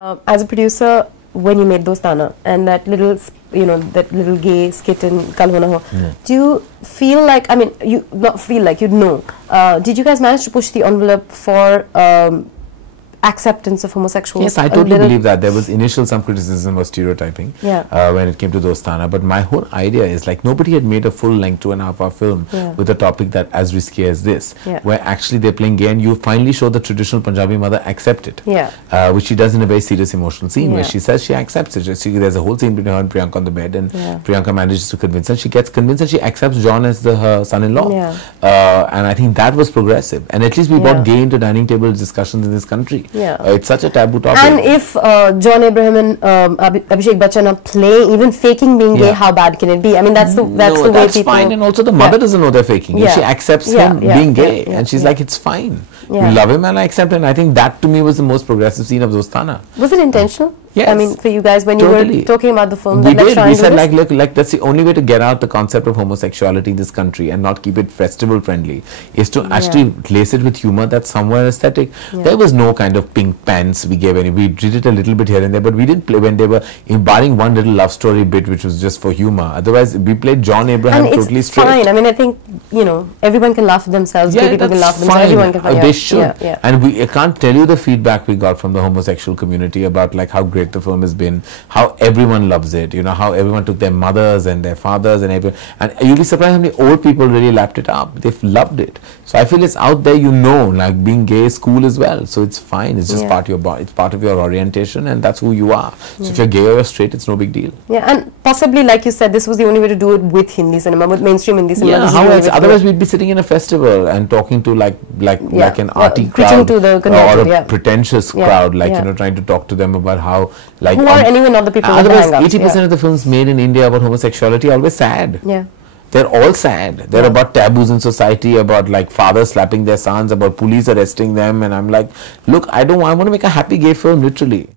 As a producer, when you made Dostana and that little, that little gay skit in Kal Ho Na Ho, do you feel like, I mean, you not feel like, you'd know, did you guys manage to push the envelope for acceptance of homosexuals? Yes, I totally believe that. There was some criticism of stereotyping when it came to Dostana, but my whole idea is like nobody had made a full-length 2.5-hour film with a topic that as risky as this, where actually they're playing gay and you finally show the traditional Punjabi mother accept it, which she does in a very serious emotional scene where she says she accepts it. There's a whole scene between her and Priyanka on the bed, and Priyanka manages to convince her. She gets convinced and she accepts John as her son-in-law, and I think that was progressive, and at least we brought gay into dining table discussions in this country. It's such a taboo topic. And if John Abraham and Abhishek Bachchan are playing, even faking being gay, how bad can it be? I mean, that's the way people... That's fine, and also the mother doesn't know they're faking. She accepts him being gay, and she's like, it's fine. You love him and I accept him. And I think that to me was the most progressive scene of Dostana. Was it intentional? Yes. I mean, for you guys, when you were talking about the film, we did. We said like that's the only way to get out the concept of homosexuality in this country and not keep it festival friendly is to actually lace it with humor that's somewhere aesthetic. There was no kind of pink pants we gave any. We did it a little bit here and there, but we didn't play when they were barring one little love story bit which was just for humor. Otherwise, we played John Abraham and totally straight. Fine. I mean, I think everyone can laugh at themselves. Gay people can laugh at themselves. Everyone can. They should. And I can't tell you the feedback we got from the homosexual community about like how great the film has been, how everyone loves it, how everyone took their mothers and their fathers and everyone, and you'll be surprised how many old people really lapped it up. They've loved it. So I feel it's out there, like being gay is cool as well. So it's fine. It's just part of your body. It's part of your orientation, and that's who you are. So if you're gay or you're straight, it's no big deal. And possibly, like you said, this was the only way to do it with Hindi cinema, with mainstream Hindi cinema. Otherwise we'd be sitting in a festival and talking to like an arty crowd to the or a pretentious crowd, trying to talk to them about how who are anyone not the people. Otherwise, 80% of the films made in India about homosexuality are always sad. They're all sad. They're about taboos in society, about like fathers slapping their sons, about police arresting them, and I'm like, look, I want to make a happy gay film, literally.